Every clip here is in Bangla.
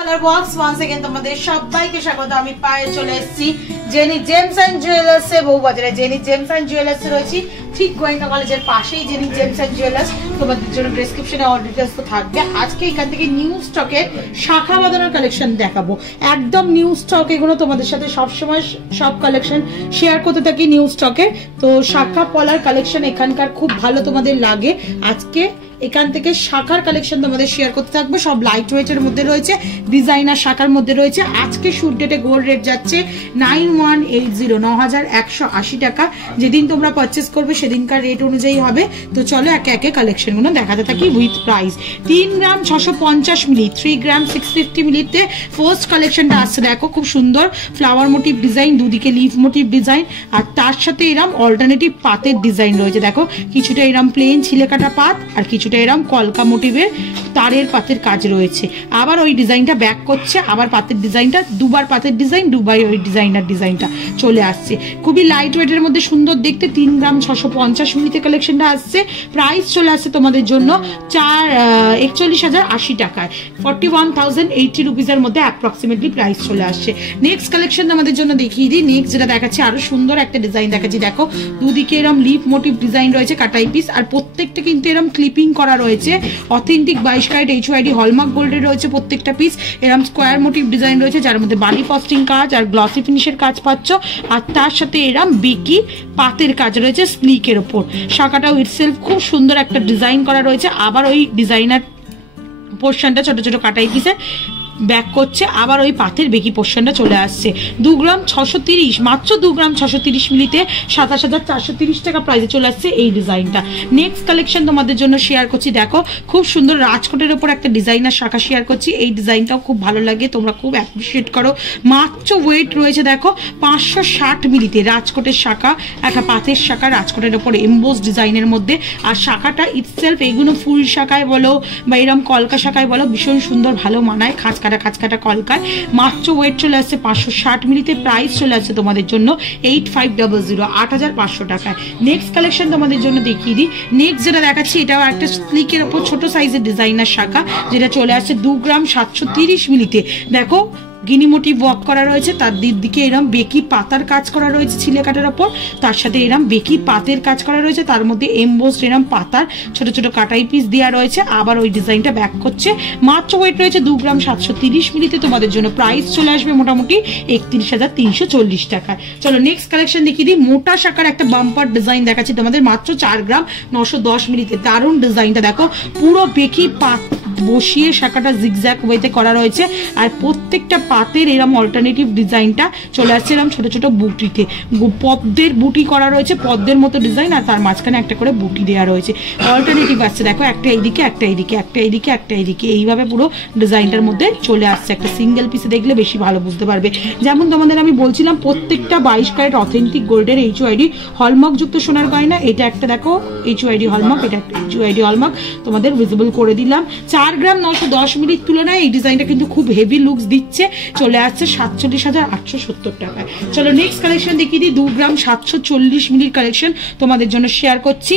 কালার বক্স ওয়ান্স अगेन তোমাদের সবাইকে স্বাগত। আমি পায়ে চলে এসেছি জেনি জেমস এন্ড জুয়েলার্স এ বউবাজারে। জেনি জেমস এন্ড জুয়েলার্স রয়েছে ঠিক গোয়েন্দা কলেজের পাশেই জেনি জেমস এন্ড জুয়েলার্স। তোমাদের জন্য ডেসক্রিপশনে অল ডিটেইলস তো থাকবে। আজকে এখান থেকে নিউ স্টকের শাখা বাঁধানোর কালেকশন দেখাবো, একদম নিউ স্টক। এগুলো তোমাদের সাথে সবসময় সব কালেকশন শেয়ার করতে থাকি নিউ স্টকে। তো শাখা পলার কালেকশন এখানকার খুব ভালো তোমাদের লাগে। আজকে এখান থেকে শাখার কালেকশন তোমাদের শেয়ার করতে থাকবো। সব লাইট ওয়েটের মধ্যে রয়েছে, ডিজাইনার শাখার মধ্যে রয়েছে। আজকে শুট ডেটে গোল্ড রেট যাচ্ছে 9180, 9180 টাকা। যেদিন তোমরা পারচেস করবে সেদিনকার রেট অনুযায়ী হবে। তো চলো একে একে কালেকশনগুলো দেখাতে থাকি with price. 3 gram 650 milli, 3 gram 650 মিলিতে ফার্স্ট কালেকশনটা আসছে। দেখো খুব সুন্দর ফ্লাওয়ার মোটিভ ডিজাইন, দুদিকে লিফ মোটিভ ডিজাইন, আর তার সাথে এরম অল্টারনেটিভ পাতের ডিজাইন রয়েছে। দেখো কিছুটা এরম প্লেন ছিলে কাটা পাত, আর কিছুটা এরকম কলকা মোটিভের তারের পাতের কাজ রয়েছে। আবার ওই ডিজাইনটা ব্যাক করছে, আবার পাতের ডিজাইনটা দুবার পাতের ডিজাইন, দুবার ওই ডিজাইনটা চলে আসছে। খুবই লাইট ওয়েটের মধ্যে সুন্দর দেখতে। 3 গ্রাম 650 মিলিতে কালেকশনটা আসছে। প্রাইস চলে আসছে তোমাদের জন্য 41,080 টাকায়, 41,080 রুপিসের মধ্যে অ্যাপ্রক্সিমেটলি প্রাইস চলে আসছে। নেক্সট কালেকশন আমাদের জন্য দেখিয়ে দিই। নেক্সট যেটা দেখাচ্ছি আরো সুন্দর একটা ডিজাইন দেখাচ্ছি। দেখো দুদিকে এরকম লিফ মোটিভ ডিজাইন রয়েছে, কাটাই পিস, আর প্রত্যেকটা কিন্তু এরকম ক্লিপিং করা রয়েছে। অথেন্টিক 22 ক্যারেট HYD হলমার্ক গোল্ডের রয়েছে প্রত্যেকটা পিস। এরকম স্কোয়ার মোটিভ ডিজাইন রয়েছে, যার মধ্যে বালি ফস্টিং কাজ আর গ্লসি ফিনিশের কাজ পাচ্ছ। আর তার সাথে এরকম বেকি পাতের কাজ রয়েছে স্প্লিকের ওপর। শাখাটাও ইটসেলফ খুব সুন্দর একটা ডিজাইন করা রয়েছে। আবার ওই ডিজাইনার পোর্শনটা ছোট ছোট কাটাই পিসে ব্যাক করছে, আবার ওই পাতের বেকি পোর্শনটা চলে আসছে। 2 গ্রাম 630, মাত্র 2 গ্রাম 630 মিলিতে 27,430 টাকা প্রাইসে চলে আসছে এই ডিজাইনটা। নেক্সট কালেকশন তোমাদের জন্য শেয়ার করছি। দেখো খুব সুন্দর রাজকোটের ওপর একটা ডিজাইনার শাখা শেয়ার করছি। এই ডিজাইনটাও খুব ভালো লাগে, তোমরা খুব অ্যাপ্রিসিয়েট করো। মাত্র ওয়েট রয়েছে দেখো 560 মিলিতে রাজকোটের শাখা, একটা পাতের শাখা রাজকোটের ওপর এমবোস ডিজাইনের মধ্যে। আর শাখাটা ইটসেলফ এগুলো ফুল শাখায় বলো বা এরকম কলকা শাখায় বলো ভীষণ সুন্দর ভালো মানায়, খাঁচ কাটা কলকার। মাত্র ওয়েট চলে আসছে 560 মিলিতে। প্রাইস চলে আসছে তোমাদের জন্য 8500, 8500 টাকায়। নেক্সট কালেকশন তোমাদের জন্য দেখিয়ে দিই। নেক্সট যেটা দেখাচ্ছি এটাও একটা স্লিকের ওপর ছোট সাইজের ডিজাইনার শাখা, যেটা চলে আসছে 2 গ্রাম 730 মিলিতে। দেখো গিনি মোটিভ ওয়ার্ক করা রয়েছে, তার দিকে এরম বেকি পাতার কাজ করা রয়েছে ছিলে কাটার ওপর, তার সাথে এরম বেকি পাতের কাজ করা রয়েছে, তার মধ্যে এমবোসড এরম পাতার ছোট ছোট কাটাই পিস দেওয়া রয়েছে। আবার ওই ডিজাইনটা ব্যাক করছে। মাত্র ওয়েট রয়েছে 2 গ্রাম 730 মিলিতে তোমাদের জন্য। প্রাইস চলে আসবে মোটামুটি 31,340 টাকায়। চলো নেক্সট কালেকশন দেখিয়ে দিই। মোটা শাখার একটা বাম্পার ডিজাইন দেখাচ্ছি তোমাদের, মাত্র 4 গ্রাম 910 মিলিতে। দারুণ ডিজাইনটা দেখো, পুরো বেকি পাত বসিয়ে শাখাটা জিগজ্যাগ ওয়েতে করা রয়েছে। আর প্রত্যেকটা পাতের এরম অল্টারনেটিভ ডিজাইনটা চলে আসছে এরম ছোট ছোট বুটিতে, পদ্মের বুটি করা রয়েছে, পদ্মের মতো ডিজাইন, আর তার মাঝখানে একটা করে বুটি দেওয়া রয়েছে। অল্টারনেটিভ আসছে দেখো, একটা এইদিকে একটা এইদিকে, একটা এইদিকে একটা এইদিকে, এইভাবে পুরো ডিজাইনটার মধ্যে চলে আসছে। একটা সিঙ্গেল পিসে দেখলে বেশি ভালো বুঝতে পারবে। যেমন তোমাদের আমি বলছিলাম প্রত্যেকটা 22 ক্যারেট অথেন্টিক গোল্ডের HYD হলমার্ক যুক্ত সোনার গয়না। এটা একটা দেখো HYD হলমার্ক, এটা একটা HYD হলমার্ক তোমাদের ভিজিবল করে দিলাম। 4 গ্রাম 910 মিলির তুলনায় এই ডিজাইনটা কিন্তু খুব হেভি লুকস দিচ্ছে। চলে আসছে 47,870 টাকায়। চলো নেক্সট কালেকশন দেখিয়ে দিই। 2 গ্রাম 740 মিলির কালেকশন তোমাদের জন্য শেয়ার করছি।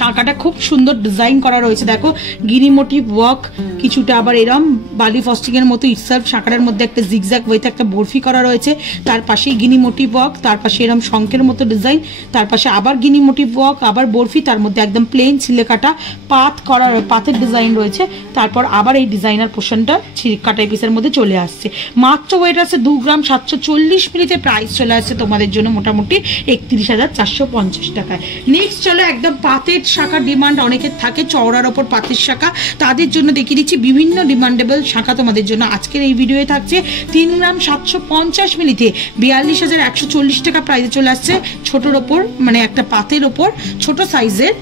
শাখাটা খুব সুন্দর ডিজাইন করা রয়েছে। দেখো গিনি মোটিভ ওয়ার্ক, কিছুটা আবার এরম বালি ফস্টিং এর মতো ইটসেলফ শাখাটার মধ্যে একটা জিগজ্যাগ ওয়েতে একটা বরফি করা রয়েছে, তার পাশেই গিনি মোটিভ ওয়ার্ক, তার পাশে এরম শঙ্কের মতো ডিজাইন, তার পাশে আবার গিনি মোটিভ ওয়ার্ক, আবার বরফি, তার মধ্যে একদম প্লেন ছিলে কাটা পাত করা পাতের ডিজাইন রয়েছে। তারপর আবার এই ডিজাইনার পোর্শনটা কাটাই পিসের মধ্যে চলে আসছে। মাত্র ওয়েট আছে 2 গ্রাম 740 মিলিতে। প্রাইস চলে আসছে তোমাদের জন্য মোটামুটি 31,450 টাকায়। নেক্সট চলো একদম পাতের শাখা ডিমান্ড অনেকের থাকে, চওড়ার ওপর পাতের শাখা, তাদের জন্য দেখিয়ে দিচ্ছি বিভিন্ন ডিমান্ডেবল শাখা তোমাদের জন্য আজকের এই ভিডিওয়ে থাকছে। 3 গ্রাম 750 মিলিতে 42,140 টাকা প্রাইসে চলে আসছে। ছোটোর ওপর মানে একটা পাতের ওপর ছোট সাইজের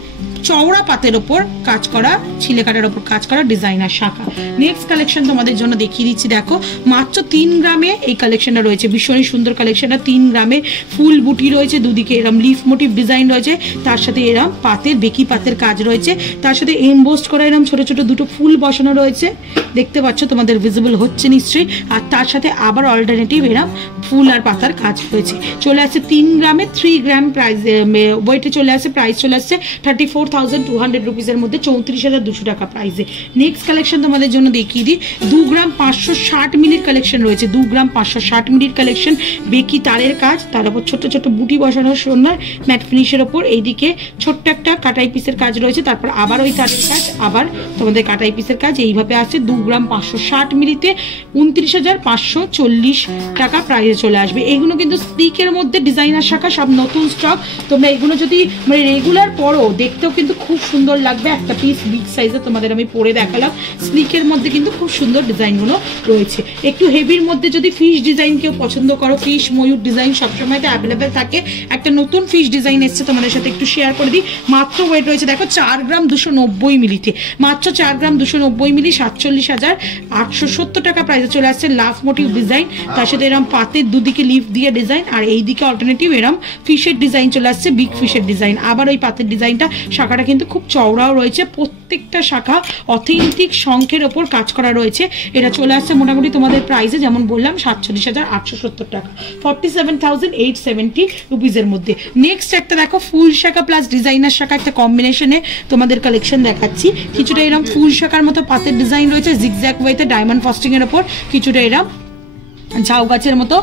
চওড়া পাতের ওপর কাজ করা, ছিলে কাটার ওপর কাজ করা ডিজাইনার শাখা। নেক্সট কালেকশন তোমাদের জন্য দেখিয়ে দিচ্ছি। দেখো মাত্র 3 গ্রামে এই কালেকশনটা রয়েছে, ভীষণই সুন্দর কালেকশনটা। 3 গ্রামে ফুল বুটি রয়েছে, দুদিকে এরম লিফ মোটিভ ডিজাইন রয়েছে, তার সাথে এরম পাতের বেকি পাতের কাজ রয়েছে, তার সাথে এমবোস্ট করা এরম ছোট ছোট দুটো ফুল বসানো রয়েছে, দেখতে পাচ্ছ তোমাদের ভিজিবল হচ্ছে নিশ্চয়ই। আর তার সাথে আবার অল্টারনেটিভ এরম ফুল আর পাতার কাজ রয়েছে। চলে আসছে 3 গ্রামে 3 গ্রাম প্রাইস ওয়েটে চলে আসছে। প্রাইস চলে আসছে 34,200 রুপিসের মধ্যে 34,200 টাকা প্রাইসে। নেক্সট কালেকশন তোমাদের জন্য দেখিয়ে দিই, 2 গ্রাম 560 মিলির কালেকশন রয়েছে। 2 গ্রাম 560 মিলির কালেকশন, বেকি তারের কাজ, তার উপর ছোট ছোট বুটি বসানো সুন্দর ম্যাট ফিনিশের ওপর। এইদিকে ছোট্ট একটা কাটাই পিসের কাজ রয়েছে, তারপর আবার ওই তারের কাজ, আবার তোমাদের কাটাই পিসের কাজ, এইভাবে আছে। 2 গ্রাম 560 মিলিতে 29,540 টাকা প্রাইসে চলে আসবে। এগুলো কিন্তু স্লিকের মধ্যে ডিজাইনার শাখা, সব নতুন স্টক। তোমরা এগুলো যদি মানে রেগুলার পরো, দেখতেও কিন্তু খুব সুন্দর লাগবে। একটা পিস বিগ সাইজে তোমাদের আমি পরে দেখালাম। স্লিকের মধ্যে কিন্তু খুব সুন্দর ডিজাইনগুলো রয়েছে। একটু হেভির মধ্যে যদি ফিশ ডিজাইন কেউ পছন্দ করো, ফিশ ময়ূর ডিজাইন সবসময় তো অ্যাভেলেবেল থাকে। একটা নতুন ফিশ ডিজাইন এসছে, তোমাদের সাথে একটু শেয়ার করে দিই। মাত্র ওয়েট রয়েছে দেখো 4 গ্রাম 290 মিলিতে, মাত্র 4 গ্রাম 290 মিলি, 47,870 টাকা প্রাইসে চলে আসছে। লাভ মোটিভ ডিজাইন, তার সাথে এরকম পাতের দুদিকে লিফ দিয়ে ডিজাইন, আর এইদিকে অল্টারনেটিভ এরকম ফিশের ডিজাইন চলে আসছে, বিগ ফিশের ডিজাইন। আবার ওই পাতের ডিজাইনটা, শাখাটা কিন্তু খুব চওড়াও রয়েছে, প্রত্যেকটা শাখা অথেন্টিক শঙ্খের ওপর কাজ করা রয়েছে। এটা চলে আসছে মোটামুটি তোমাদের প্রাইসে, যেমন বললাম 47,870 টাকা, 47,870 রুপিসের মধ্যে। নেক্সট একটা দেখো ফুল শাখা প্লাস ডিজাইনার শাখা, একটা কম্বিনেশনে তোমাদের কালেকশন দেখাচ্ছি। কিছুটা এরকম ফুল শাখার মতো পাতের ডিজাইন রয়েছে, জিগজ্যাগ ওয়েতে ডায়মন্ড ফস্টিং এর ওপর, কিছুটা এরকম ঝাউ গাছের মতো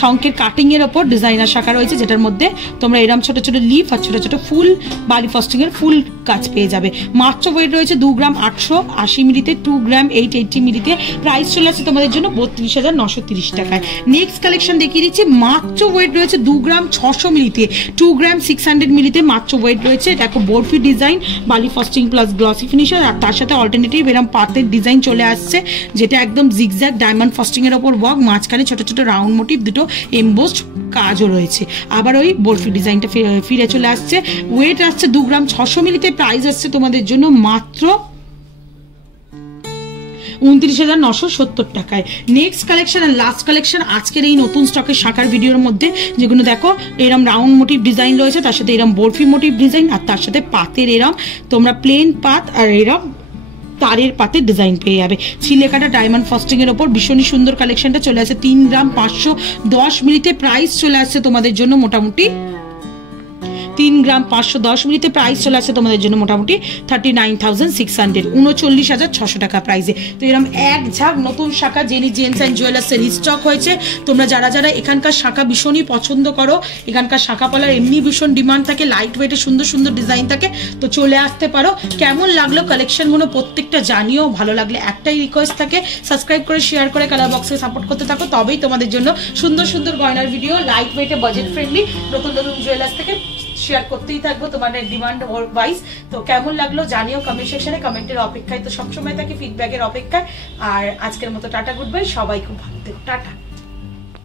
শঙ্কের কাটিং এর ওপর ডিজাইনার শাখা রয়েছে, যেটার মধ্যে তোমরা এরকম ছোট ছোট লিফ আর ছোট ছোট ফুল বালি ফস্টিং এর ফুল কাজ পেয়ে যাবে। মাত্র ওয়েট রয়েছে 2 গ্রাম 880 মিলিতে, 2 গ্রাম 880 মিলিতে। প্রাইস চলে আসছে তোমাদের জন্য 32,930 টাকায়। নেক্সট কালেকশন দেখিয়ে দিচ্ছি, মাত্র ওয়েট রয়েছে 2 গ্রাম 600 মিলিতে, 2 গ্রাম 600 মিলিতে মাত্র ওয়েট রয়েছে। দেখো বরফি ডিজাইন, বালি ফস্টিং প্লাস গ্লসি ফিনিশার, আর তার সাথে অল্টারনেটিভ এরকম পাতের ডিজাইন চলে আসছে, যেটা একদম জিগজ্যাগ ডায়মন্ড ফস্টিং এর ওপর ওয়ার্ক, মাঝখানে ছোট ছোট রাউন্ড মোটিভ, দুটো এমবোসড কাজও রয়েছে। আবার ওই বরফি ডিজাইনটা ফিরে চলে আসছে। ওয়েট আসছে 2 গ্রাম 600 মিলিতে। প্রাইস আসছে তোমাদের জন্য মাত্র 29,970 টাকায়। নেক্সট কালেকশন আর লাস্ট কালেকশন আজকের এই নতুন স্টকের শাখার ভিডিওর মধ্যে, যেগুলো দেখো এরম রাউন্ড মোটিভ ডিজাইন রয়েছে, তার সাথে এরম বরফি মোটিভ ডিজাইন, আর তার সাথে পাতের এরম তোমরা প্লেন পাত আর এরম তারের পাতে ডিজাইন পেয়ে যাবে। ছিলেকাটা ডায়মন্ড ফস্টিং এর ওপর ভীষণই সুন্দর কালেকশনটা চলে আসছে। 3 গ্রাম 510 মিলিতে প্রাইস চলে আসছে তোমাদের জন্য মোটামুটি 3 গ্রাম 510 মিলিতে প্রাইস চলে আসছে তোমাদের জন্য মোটামুটি 39,600, 39,600 টাকা প্রাইসে। তো এরকম এক ঝাঁক নতুন শাখা জেনি জেন্টস অ্যান্ড জুয়েলার্সের রিস্টক হয়েছে। তোমরা যারা যারা এখানকার শাখা ভীষণই পছন্দ করো, এখানকার শাখা পলার এমনি ভীষণ ডিমান্ড থাকে, লাইট ওয়েটে সুন্দর সুন্দর ডিজাইন থাকে, তো চলে আসতে পারো। কেমন লাগলো কালেকশনগুলো প্রত্যেকটা জানিও। ভালো লাগলে একটাই রিকোয়েস্ট থাকে, সাবস্ক্রাইব করে শেয়ার করে কালার বক্সে সাপোর্ট করতে থাকো, তবেই তোমাদের জন্য সুন্দর সুন্দর গয়নার ভিডিও লাইট ওয়েটে বাজেট ফ্রেন্ডলি নতুন নতুন জুয়েলার্স থেকে শেয়ার করতেই থাকবো তোমাদের ডিমান্ড ওয়াইজ। তো কেমন লাগলো জানিও কমেন্ট সেকশনে, কমেন্টের অপেক্ষায় তো সবসময় থাকি, ফিডব্যাকের অপেক্ষায়। আর আজকের মতো টাটা, গুড বাই, সবাই খুব ভালো থেকো, টাটা।